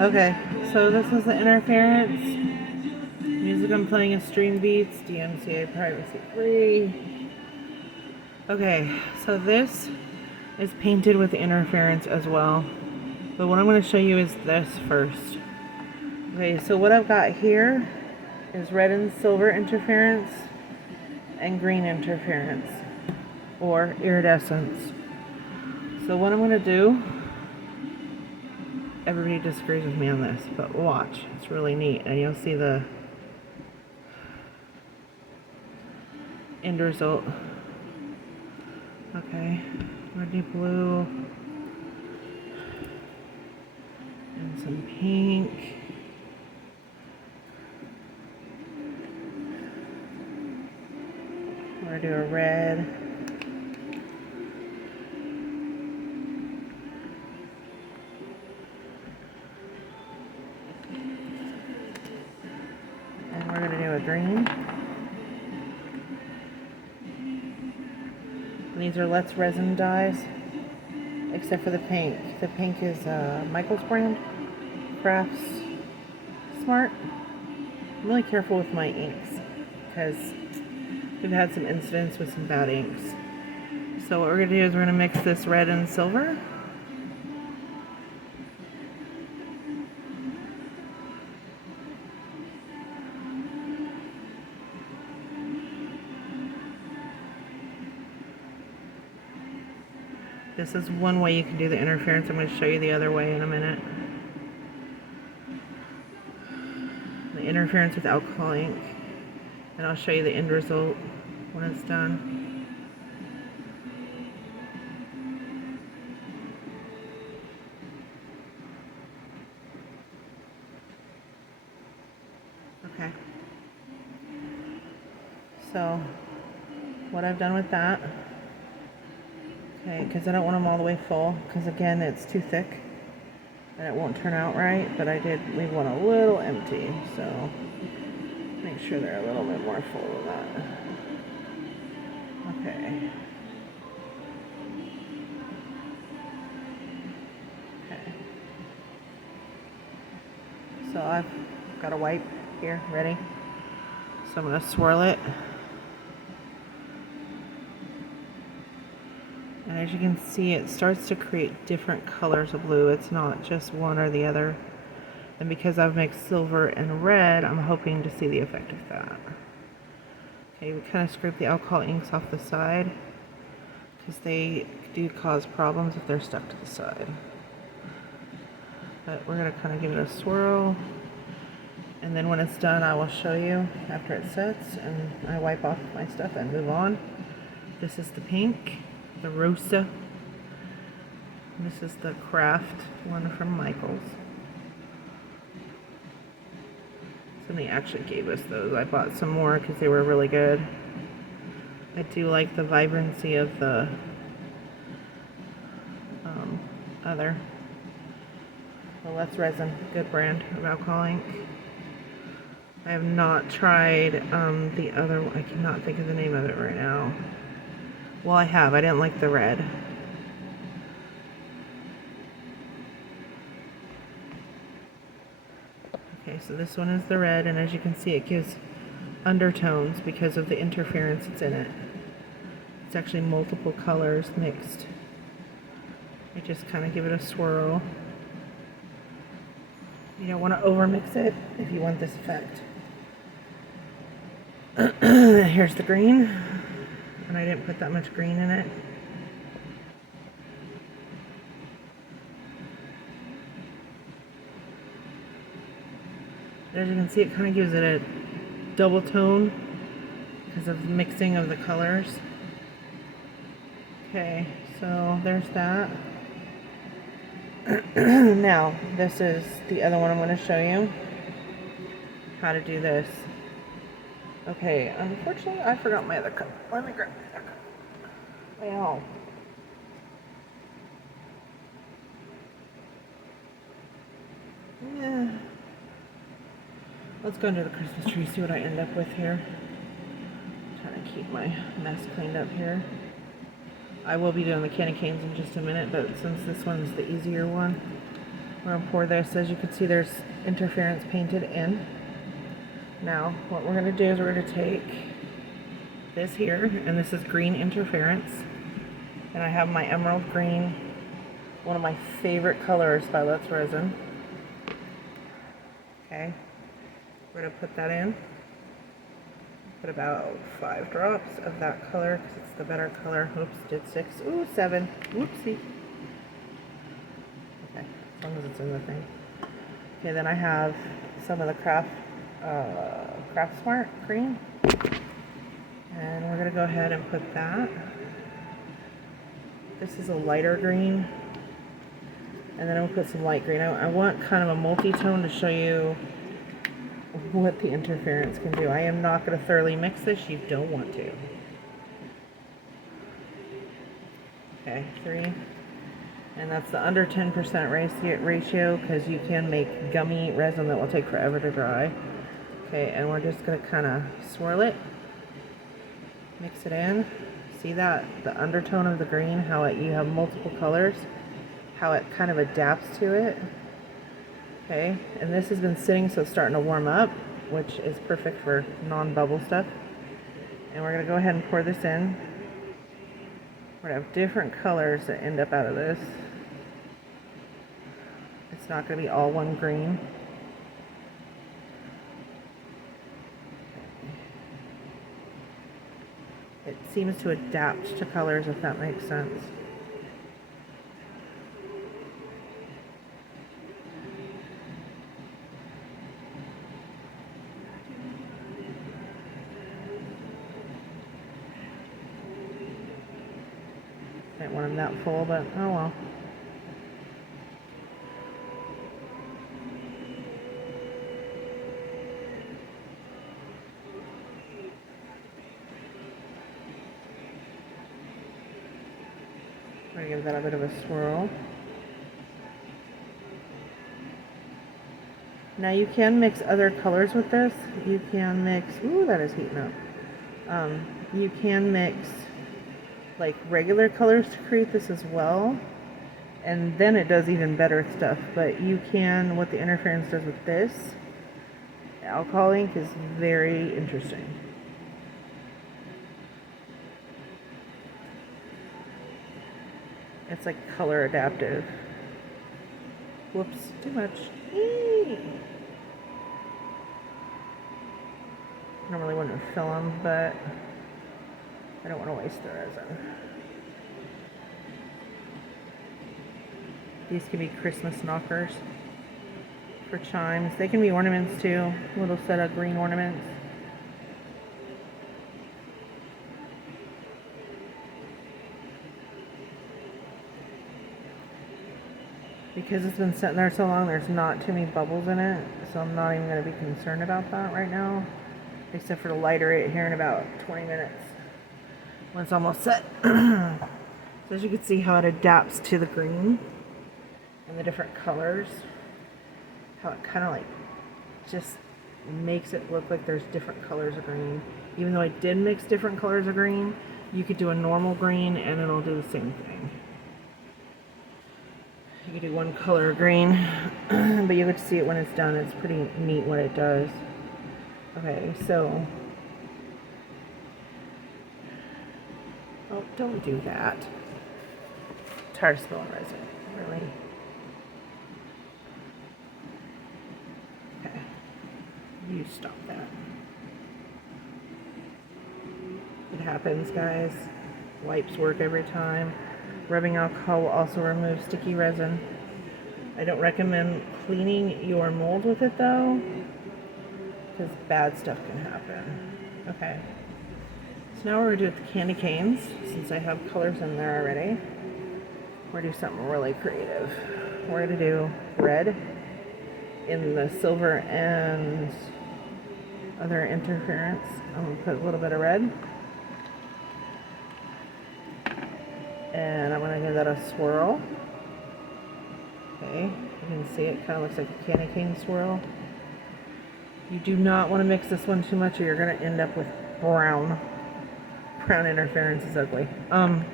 Okay, so this is the interference. Music I'm playing is Stream Beats, DMCA privacy free. Okay, so this is painted with interference as well. But what I'm going to show you is this first. Okay, so what I've got here is red and silver interference and green interference, or iridescence. So what I'm going to do, everybody disagrees with me on this, but watch. It's really neat, and you'll see the end result. Okay, reddy blue and some pink. We're gonna do a red. And we're gonna do a green. And these are Let's Resin dyes, except for the pink. The pink is Michael's brand, Crafts Smart. I'm really careful with my inks because we've had some incidents with some bad inks. So what we're going to do is we're going to mix this red and silver. This is one way you can do the interference. I'm going to show you the other way in a minute. The interference with alcohol ink. And I'll show you the end result when it's done. Okay. So, what I've done with that, okay, because I don't want them all the way full, because again, it's too thick and it won't turn out right, but I did leave one a little empty, so make sure they're a little bit more full than that. Okay. Okay. So I've got a wipe here ready. So I'm going to swirl it. And as you can see, it starts to create different colors of blue. It's not just one or the other. And because I've mixed silver and red, I'm hoping to see the effect of that. Okay, we kind of scrape the alcohol inks off the side because they do cause problems if they're stuck to the side. But we're going to kind of give it a swirl. And then when it's done, I will show you after it sets and I wipe off my stuff and move on. This is the pink, the Rosa. This is the Craft one from Michael's. Somebody actually gave us those. I bought some more because they were really good. I do like the vibrancy of the other. Well, Let's Resin, good brand of alcohol ink. I have not tried the other one. I cannot think of the name of it right now. Well, I have. I didn't like the red. Okay, so this one is the red, and as you can see, it gives undertones because of the interference that's in it. It's actually multiple colors mixed. I just kind of give it a swirl. You don't want to overmix it if you want this effect. Here's the green, and I didn't put that much green in it. As you can see, it kind of gives it a double tone because of the mixing of the colors. Okay, so there's that. Now, this is the other one I'm going to show you how to do this. Okay, unfortunately, I forgot my other cup. Let me grab my other cup. Wow. Yeah. Let's go under the Christmas tree, see what I end up with here. I'm trying to keep my mess cleaned up here. I will be doing the candy canes in just a minute, but since this one's the easier one, We're gonna pour this. As you can see, there's interference painted in. Now, what we're gonna do is we're gonna take this here, and this is green interference. And I have my emerald green, one of my favorite colors by Resin. Okay, we're gonna put that in. Put about 5 drops of that color because it's the better color. Oops, did 6. Ooh, 7. Whoopsie. Okay, as long as it's in the thing. Okay, then I have some of the Craft Smart green. And we're gonna go ahead and put that. This is a lighter green. And then I'll put some light green. I want kind of a multi-tone to show you what the interference can do. I am not going to thoroughly mix this. You don't want to. Okay, 3. And that's the under 10% ratio because you can make gummy resin that will take forever to dry. Okay, and we're just going to kind of swirl it. Mix it in. See that? The undertone of the green, how you have multiple colors, how it kind of adapts to it. Okay, and this has been sitting, so it's starting to warm up, which is perfect for non-bubble stuff. And we're going to go ahead and pour this in. We're going to have different colors that end up out of this. It's not going to be all one green. It seems to adapt to colors, if that makes sense. Didn't want them that full, but oh well. I'm going to give that a bit of a swirl. Now you can mix other colors with this. You can mix, ooh, that is heating up. You can mix like regular colors to create this as well, and then it does even better stuff. But you can, what the interference does with this alcohol ink is very interesting. It's like color adaptive. Whoops, too much. Eee. Normally wouldn't fill them, but I don't want to waste the resin. These can be Christmas knockers for chimes. They can be ornaments too, little set of green ornaments. Because it's been sitting there so long, there's not too many bubbles in it, so I'm not even going to be concerned about that right now, except for to lighter it here in about 20 minutes when it's almost set. So as you can see how it adapts to the green and the different colors, how it kind of like just makes it look like there's different colors of green. Even though I did mix different colors of green, you could do a normal green and it'll do the same thing. You could do one color of green, but you get to see it when it's done. It's pretty neat what it does. Okay, so, oh, don't do that. I'm tired of spilling resin, really. Okay, you stop that. It happens, guys. Wipes work every time. Rubbing alcohol will also remove sticky resin. I don't recommend cleaning your mold with it though, because bad stuff can happen. Okay, so now we're going to do the candy canes, since I have colors in there already. We're going to do something really creative. We're going to do red in the silver and other interference. I'm going to put a little bit of red. And I'm going to give that a swirl. Okay, you can see it kind of looks like a candy cane swirl. You do not want to mix this one too much or you're going to end up with brown. Brown interference is ugly. But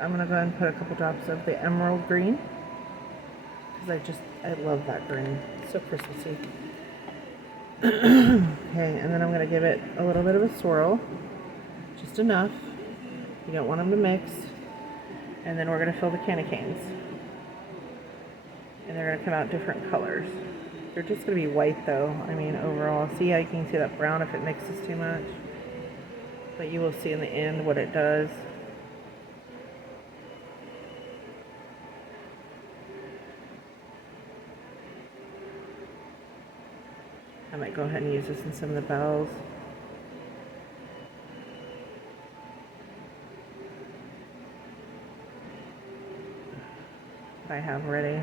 I'm going to go ahead and put a couple drops of the emerald green. because I love that green. It's so Christmassy. Okay, and then I'm going to give it a little bit of a swirl. Just enough. You don't want them to mix. And then we're going to fill the candy canes. And they're going to come out different colors. They're just going to be white though. I mean, overall. See how you can see that brown if it mixes too much? But you will see in the end what it does. I might go ahead and use this in some of the bells. That I have ready.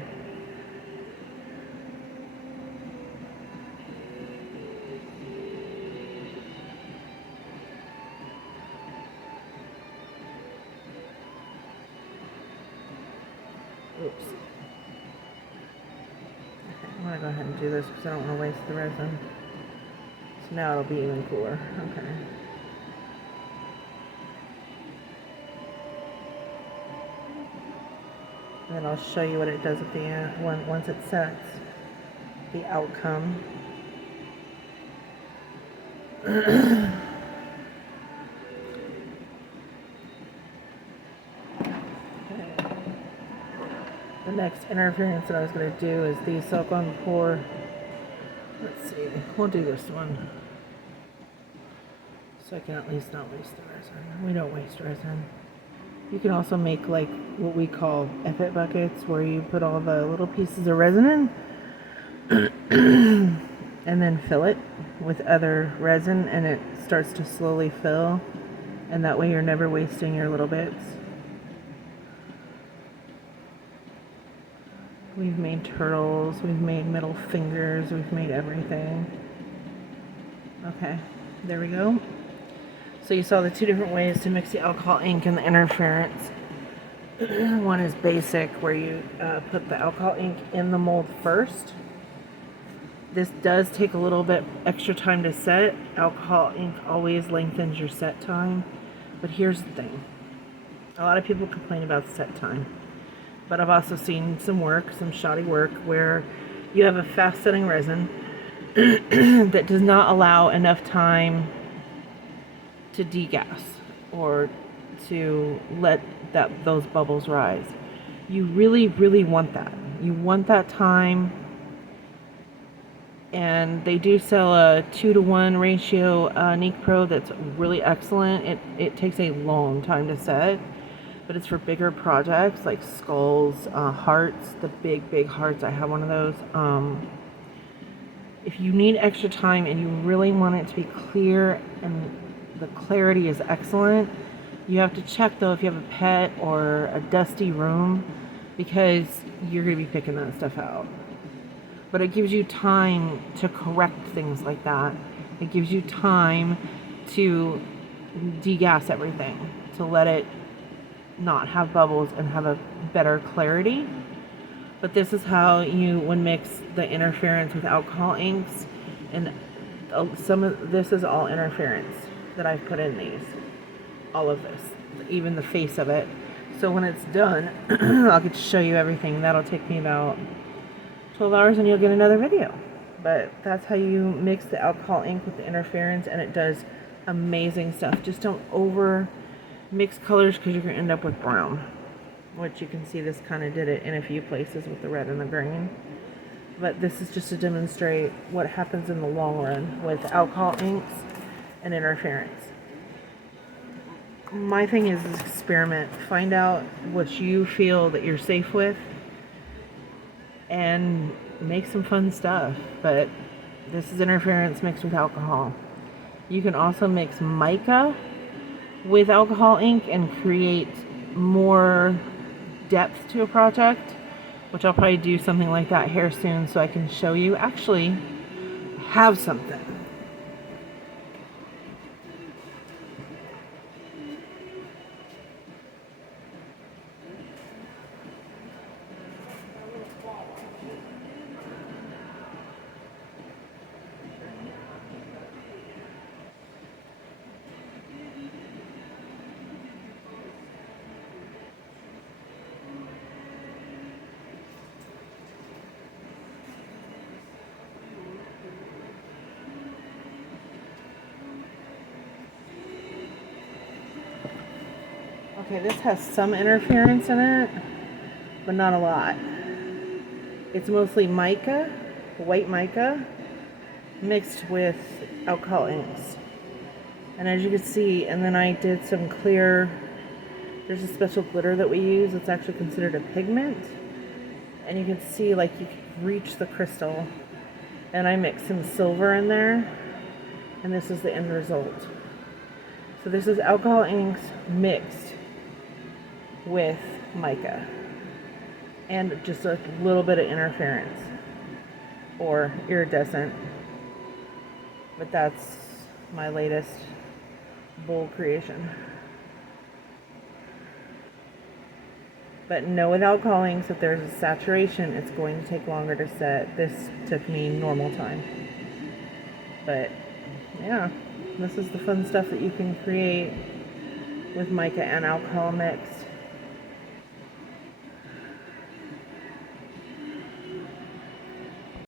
Oops. Okay, I'm going to go ahead and do this because I don't want to waste the resin. So now it'll be even cooler. Okay. And then I'll show you what it does at the end once it sets. The outcome. The next interference that I was going to do is the silicone pour. Let's see, we'll do this one. So I can at least not waste the resin. We don't waste resin. You can also make like what we call effort buckets where you put all the little pieces of resin in and then fill it with other resin and it starts to slowly fill. And that way you're never wasting your little bits. We've made turtles, we've made middle fingers, we've made everything. Okay, there we go. So you saw the two different ways to mix the alcohol ink and the interference. One is basic, where you put the alcohol ink in the mold first. This does take a little bit extra time to set. Alcohol ink always lengthens your set time. But here's the thing. A lot of people complain about set time. But I've also seen some shoddy work, where you have a fast setting resin that does not allow enough time to degas or to let those bubbles rise. You really, really want that. You want that time. And they do sell a 2-to-1 ratio Nick Pro that's really excellent. It takes a long time to set. But it's for bigger projects like skulls, hearts, the big hearts. I have one of those. If you need extra time and you really want it to be clear and the clarity is excellent, you have to check though if you have a pet or a dusty room, because you're going to be picking that stuff out. But it gives you time to correct things like that. It gives you time to degas everything, to let it not have bubbles and have a better clarity. But this is how you would mix the interference with alcohol inks, and some of this is all interference that I've put in these. All of this, even the face of it. So when it's done, I'll get to show you everything. That'll take me about 12 hours and you'll get another video. But that's how you mix the alcohol ink with the interference, and it does amazing stuff. Just don't over mix colors because you're going to end up with brown, which you can see this kind of did it in a few places with the red and the green. But this is just to demonstrate what happens in the long run with alcohol inks and interference. My thing is experiment. Find out what you feel that you're safe with and make some fun stuff. But this is interference mixed with alcohol. You can also mix mica with alcohol ink and create more depth to a project, which I'll probably do something like that here soon so I can show you actually have something. Okay, this has some interference in it, but not a lot. It's mostly mica, white mica, mixed with alcohol inks. And as you can see, and then I did some clear, there's a special glitter that we use. It's actually considered a pigment. And you can see like you can reach the crystal. And I mixed some silver in there. And this is the end result. So this is alcohol inks mixed with mica. And just a little bit of interference. Or iridescent. But that's my latest bowl creation. But know with alcohol inks, if there's a saturation, it's going to take longer to set. This took me normal time. But yeah, this is the fun stuff that you can create with mica and alcohol mixed.